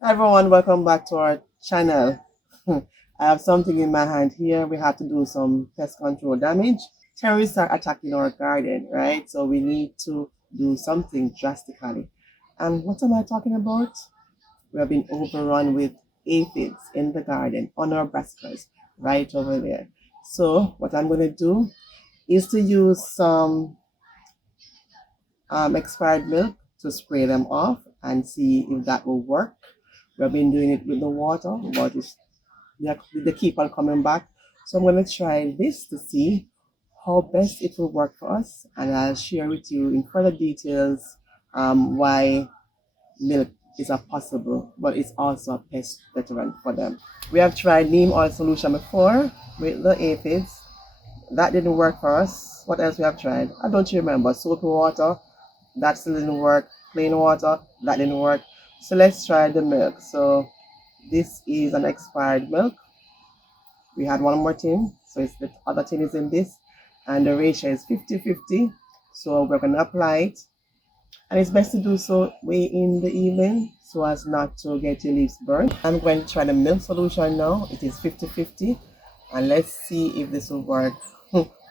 Hi everyone, welcome back to our channel. I have something in my hand here. We have to do some pest control damage. Terrorists are attacking our garden, right? So we need to do something drastically. And what am I talking about? We have been overrun with aphids in the garden on our brassicas right over there. So what I'm going to do is to use some expired milk to spray them off and see if that will work. We've been doing it with the water, but they keep on coming back. So I'm going to try this to see how best it will work for us, and I'll share with you in further details why milk is a possible, but it's also a pest deterrent for them. We have tried neem oil solution before with the aphids. That didn't work for us. What else we have tried? I don't remember. Soapy water, that still didn't work. Plain water, that didn't work. So let's try the milk. So this is an expired milk. We had one more tin, so it's the other tin is in this, and the ratio is 50-50. So we're going to apply it, and it's best to do so way in the evening so as not to get your leaves burnt. I'm going to try the milk solution now. It is 50-50, and let's see if this will work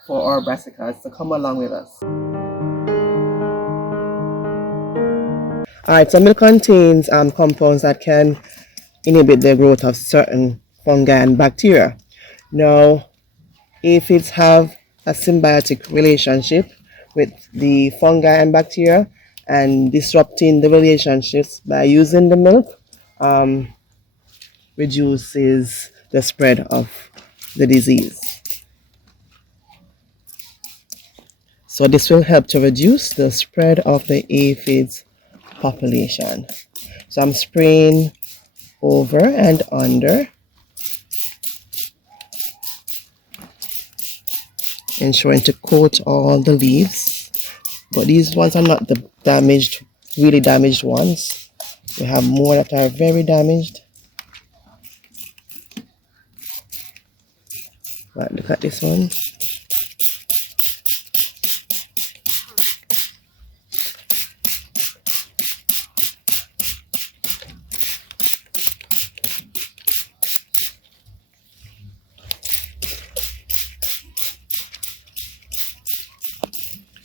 for our brassicas. So come along with us. Alright, so milk contains compounds that can inhibit the growth of certain fungi and bacteria. Now, aphids have a symbiotic relationship with the fungi and bacteria, and disrupting the relationships by using the milk reduces the spread of the disease. So this will help to reduce the spread of the aphids population. So I'm spraying over and under, ensuring to coat all the leaves. But these ones are not the damaged, really damaged ones. We have more that are very damaged. Right, look at this one.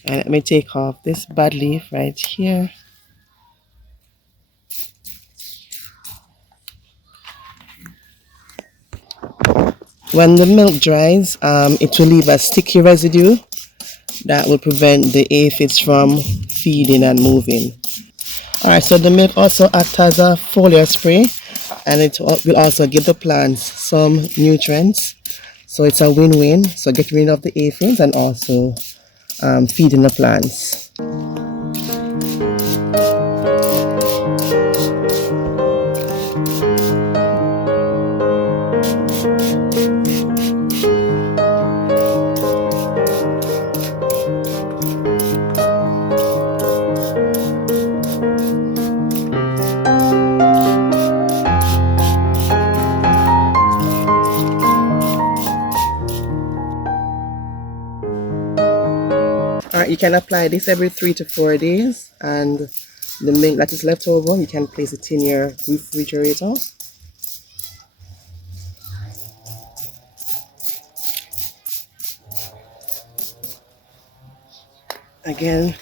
And let me take off this bad leaf right here. When the milk dries, it will leave a sticky residue that will prevent the aphids from feeding and moving. Alright, so the milk also acts as a foliar spray, and it will also give the plants some nutrients. So it's a win-win. So getting rid of the aphids and also feeding the plants. Alright, you can apply this every 3 to 4 days, and the milk that is left over, you can place it in your refrigerator. Again,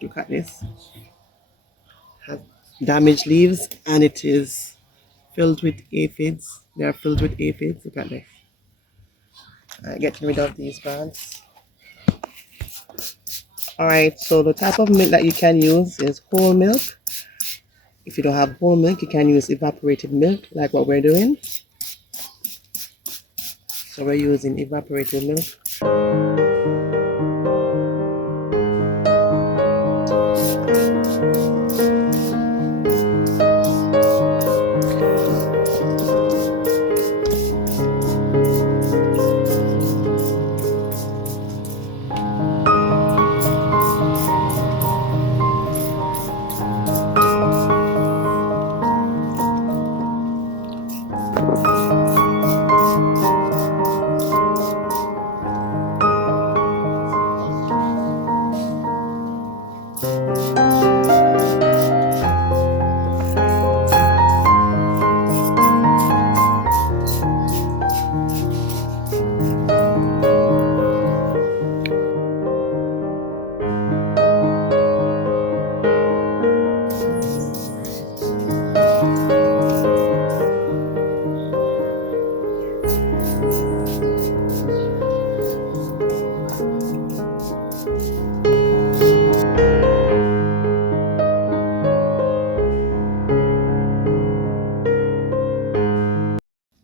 look at this. Has damaged leaves, and it is filled with aphids. They are filled with aphids. Look at this. Getting rid of these plants. Alright, so the type of milk that you can use is whole milk. If you don't have whole milk, you can use evaporated milk, like what we're doing. So we're using evaporated milk.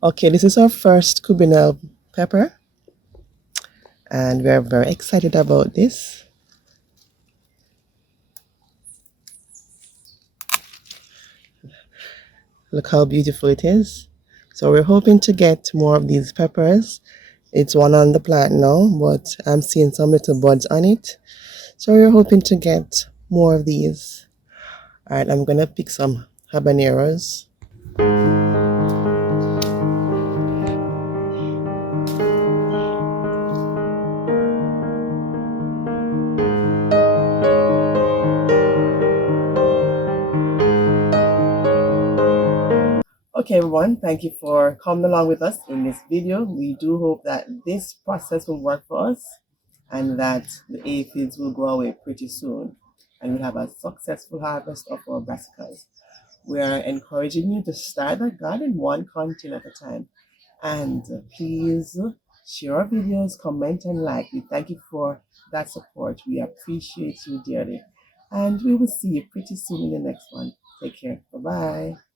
Okay, this is our first cubinel pepper, and we're very excited about this. Look how beautiful it is. So we're hoping to get more of these peppers. It's one on the plant now, but I'm seeing some little buds on it. So we're hoping to get more of these. All right, I'm gonna pick some habaneros. Okay, everyone, thank you for coming along with us in this video. We do hope that this process will work for us and that the aphids will go away pretty soon and we'll have a successful harvest of our brassicas. We are encouraging you to start the garden one content at a time. And please share our videos, comment, and like. We thank you for that support. We appreciate you dearly. And we will see you pretty soon in the next one. Take care. Bye bye.